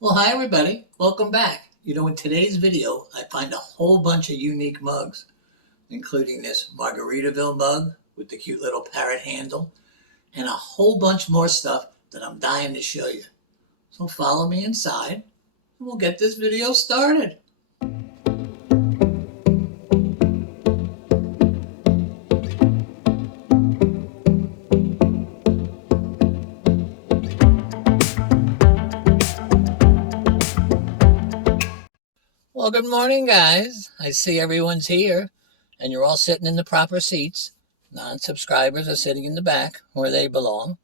Well, hi everybody. Welcome back. In today's video, I find a whole bunch of unique mugs, including this Margaritaville mug with the cute little parrot handle, and a whole bunch more stuff that I'm dying to show you. So follow me inside, and we'll get this video started. Well, good morning, guys. I see everyone's here, and you're all sitting in the proper seats. Non-subscribers are sitting in the back where they belong,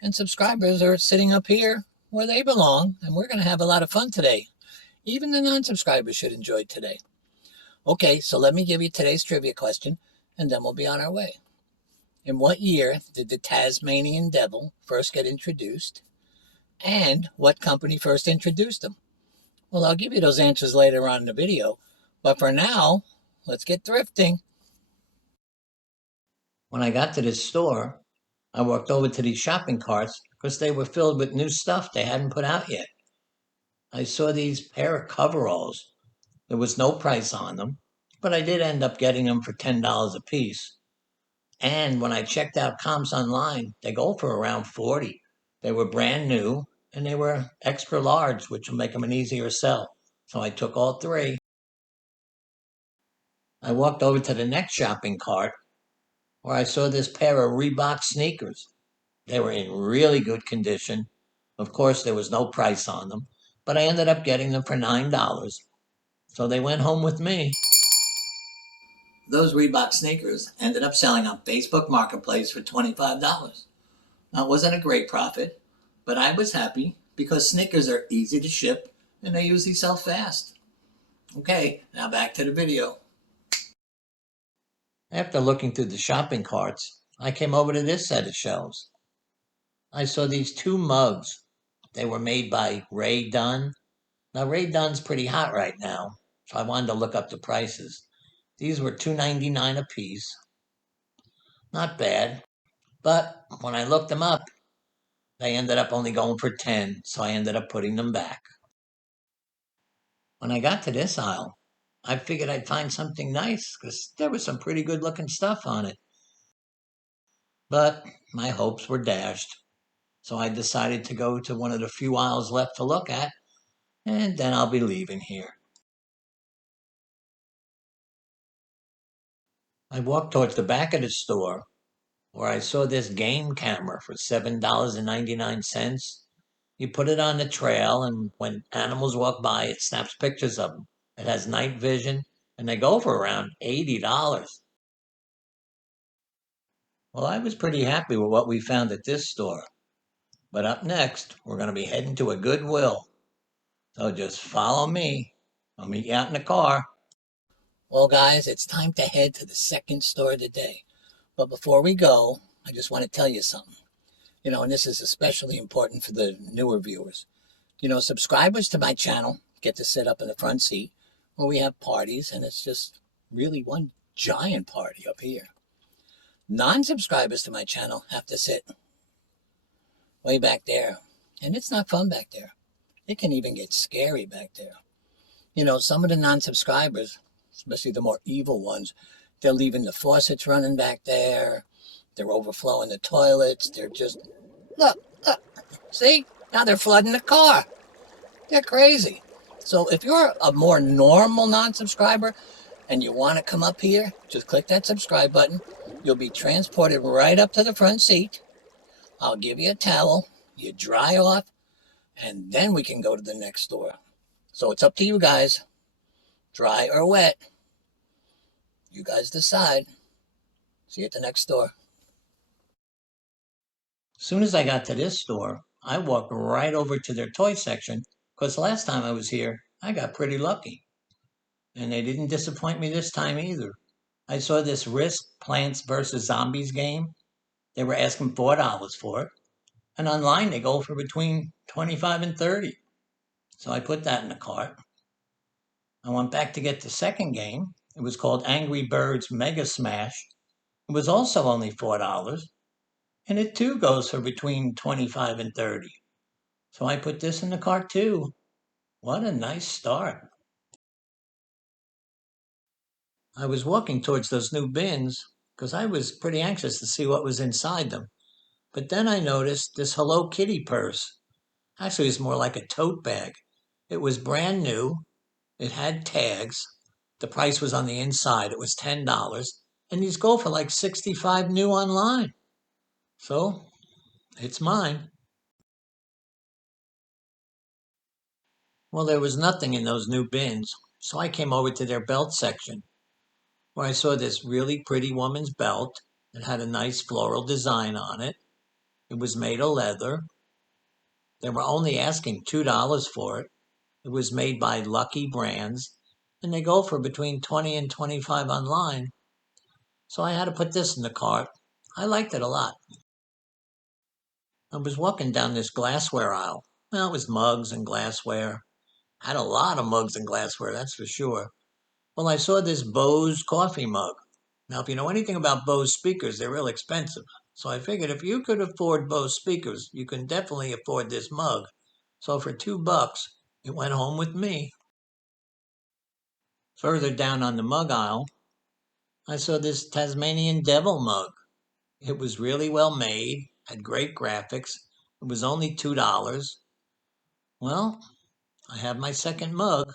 and subscribers are sitting up here where they belong, and we're going to have a lot of fun today. Even the non-subscribers should enjoy today. Okay, so let me give you today's trivia question, and then we'll be on our way. In what year did the Tasmanian devil first get introduced? And what company first introduced them? Well, I'll give you those answers later on in the video, but for now, let's get thrifting. When I got to this store, I walked over to these shopping carts because they were filled with new stuff they hadn't put out yet. I saw these pair of coveralls. There was no price on them, but I did end up getting them for $10 a piece. And when I checked out comps online, they go for around 40. They were brand new and they were extra large, which will make them an easier sell. So I took all three. I walked over to the next shopping cart where I saw this pair of Reebok sneakers. They were in really good condition. Of course, there was no price on them, but I ended up getting them for $9. So they went home with me. Those Reebok sneakers ended up selling on Facebook Marketplace for $25. Now, it wasn't a great profit, but I was happy because sneakers are easy to ship and they usually sell fast. Okay, now back to the video. After looking through the shopping carts, I came over to this set of shelves. I saw these two mugs. They were made by Ray Dunn. Now, Ray Dunn's pretty hot right now, so I wanted to look up the prices. These were $2.99 a piece. Not bad, but when I looked them up, they ended up only going for 10, so I ended up putting them back. When I got to this aisle, I figured I'd find something nice because there was some pretty good looking stuff on it. But my hopes were dashed, so I decided to go to one of the few aisles left to look at, and then I'll be leaving here. I walked towards the back of the store where I saw this game camera for $7.99. You put it on the trail, and when animals walk by, it snaps pictures of them. It has night vision, and they go for around $80. Well, I was pretty happy with what we found at this store. But up next, we're going to be heading to a Goodwill. So just follow me. I'll meet you out in the car. Well, guys, it's time to head to the second store of the day. But before we go, I just want to tell you something. And this is especially important for the newer viewers. Subscribers to my channel get to sit up in the front seat where we have parties, and it's just really one giant party up here. Non-subscribers to my channel have to sit way back there, and it's not fun back there. It can even get scary back there. Some of the non-subscribers, especially the more evil ones, they're leaving the faucets running back there. They're overflowing the toilets. They're just, look, see? Now they're flooding the car. They're crazy. So if you're a more normal non-subscriber and you want to come up here, just click that subscribe button. You'll be transported right up to the front seat. I'll give you a towel. You dry off, and then we can go to the next store. So it's up to you guys. Dry or wet. You guys decide. See you at the next store. As soon as I got to this store, I walked right over to their toy section because last time I was here, I got pretty lucky. And they didn't disappoint me this time either. I saw this Risk Plants vs. Zombies game. They were asking $4 for it. And online they go for between 25 and 30. So I put that in the cart. I went back to get the second game. It was called Angry Birds Mega Smash. It was also only $4. And it too goes for between 25 and 30. So I put this in the cart too. What a nice start. I was walking towards those new bins because I was pretty anxious to see what was inside them. But then I noticed this Hello Kitty purse. Actually, it's more like a tote bag. It was brand new. It had tags. The price was on the inside. It was $10. And these go for like 65 new online. So it's mine. Well, there was nothing in those new bins. So I came over to their belt section where I saw this really pretty woman's belt. It had a nice floral design on it. It was made of leather. They were only asking $2 for it. It was made by Lucky Brands, and they go for between 20 and 25 online. So I had to put this in the cart. I liked it a lot. I was walking down this glassware aisle. Well, it was mugs and glassware. Had a lot of mugs and glassware, that's for sure. Well, I saw this Bose coffee mug. Now, if you know anything about Bose speakers, they're real expensive. So I figured if you could afford Bose speakers, you can definitely afford this mug. So for $2, it went home with me. Further down on the mug aisle, I saw this Tasmanian Devil mug. It was really well made, had great graphics. It was only $2. Well, I have my second mug,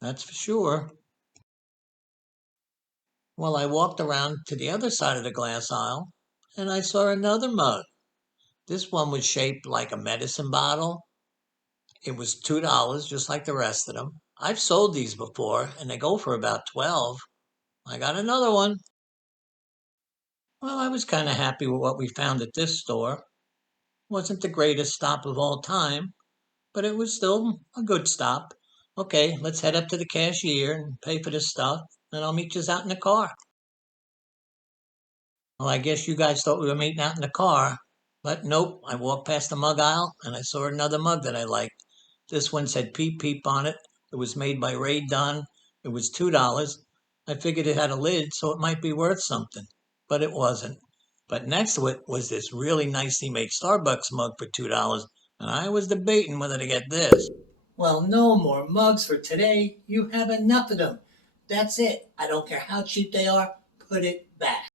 that's for sure. Well, I walked around to the other side of the glass aisle and I saw another mug. This one was shaped like a medicine bottle. It was $2, just like the rest of them. I've sold these before and they go for about 12. I got another one. Well, I was kind of happy with what we found at this store. Wasn't the greatest stop of all time, but it was still a good stop. Okay, let's head up to the cashier and pay for this stuff, and I'll meet you out in the car. Well, I guess you guys thought we were meeting out in the car, but nope. I walked past the mug aisle and I saw another mug that I liked. This one said Peep Peep on it. It was made by Ray Dunn. It was $2. I figured it had a lid, so it might be worth something, but it wasn't. But next to it was this really nicely made Starbucks mug for $2, and I was debating whether to get this. Well, no more mugs for today. You have enough of them. That's it. I don't care how cheap they are. Put it back.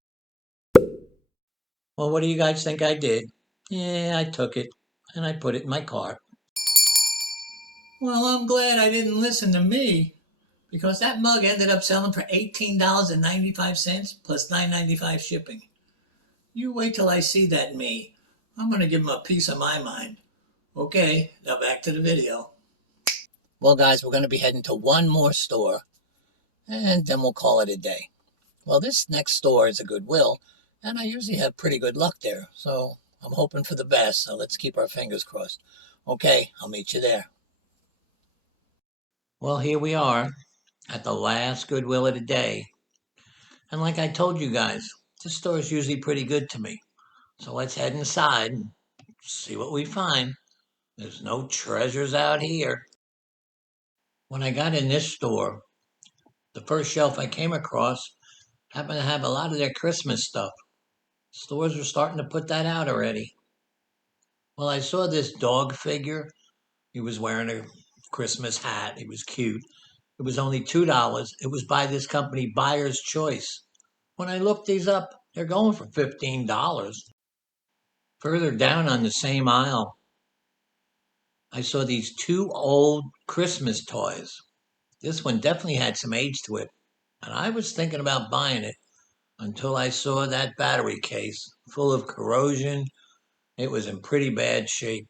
Well, what do you guys think I did? Yeah, I took it and I put it in my cart. Well, I'm glad I didn't listen to me because that mug ended up selling for $18.95 plus $9.95 shipping. You wait till I see that me. I'm going to give him a piece of my mind. Okay, now back to the video. Well, guys, we're going to be heading to one more store and then we'll call it a day. Well, this next store is a Goodwill, and I usually have pretty good luck there, so I'm hoping for the best, so let's keep our fingers crossed. Okay, I'll meet you there. Well, here we are at the last Goodwill of the day. And like I told you guys, this store is usually pretty good to me. So let's head inside and see what we find. There's no treasures out here. When I got in this store, the first shelf I came across happened to have a lot of their Christmas stuff. Stores are starting to put that out already. Well, I saw this dog figure. He was wearing a Christmas hat. He was cute. It was only $2. It was by this company, Buyer's Choice. When I looked these up, they're going for $15. Further down on the same aisle, I saw these two old Christmas toys. This one definitely had some age to it, and I was thinking about buying it until I saw that battery case full of corrosion. It was in pretty bad shape.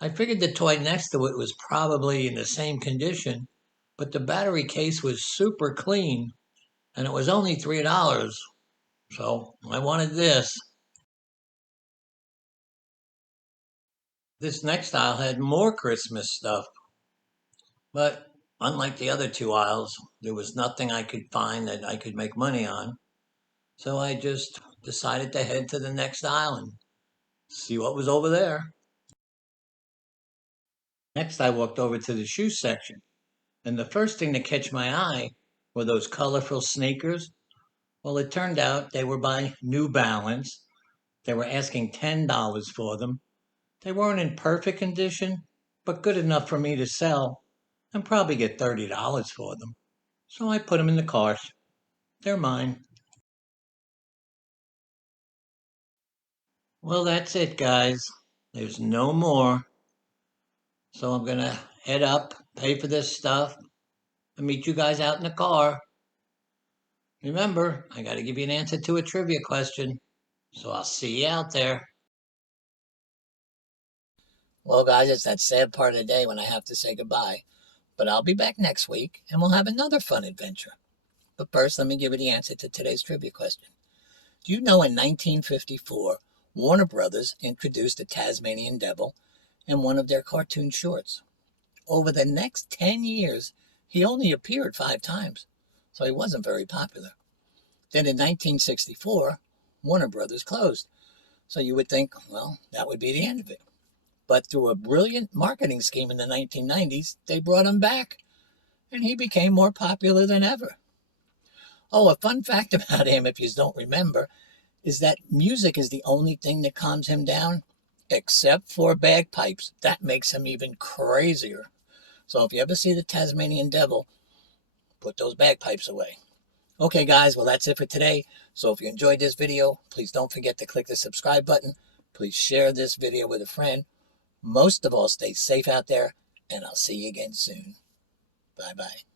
I figured the toy next to it was probably in the same condition, but the battery case was super clean and it was only $3. So I wanted this. This next aisle had more Christmas stuff, but unlike the other two aisles, there was nothing I could find that I could make money on. So I just decided to head to the next aisle and see what was over there. Next, I walked over to the shoe section, and the first thing to catch my eye were those colorful sneakers. Well, it turned out they were by New Balance. They were asking $10 for them. They weren't in perfect condition, but good enough for me to sell and probably get $30 for them. So I put them in the cart. They're mine. Well, that's it, guys. There's no more. So I'm going to head up, pay for this stuff, and meet you guys out in the car. Remember, I got to give you an answer to a trivia question. So I'll see you out there. Well, guys, it's that sad part of the day when I have to say goodbye. But I'll be back next week and we'll have another fun adventure. But first, let me give you the answer to today's trivia question. Do you know in 1954, Warner Brothers introduced the Tasmanian Devil in one of their cartoon shorts? Over the next 10 years, he only appeared 5 times, so he wasn't very popular. Then in 1964, Warner Brothers closed. So you would think, well, that would be the end of it. But through a brilliant marketing scheme in the 1990s, they brought him back, and he became more popular than ever. Oh, a fun fact about him, if you don't remember, is that music is the only thing that calms him down, except for bagpipes. That makes him even crazier. So if you ever see the Tasmanian Devil, put those bagpipes away. Okay, guys, well, that's it for today. So if you enjoyed this video, please don't forget to click the subscribe button. Please share this video with a friend. Most of all, stay safe out there, and I'll see you again soon. Bye-bye.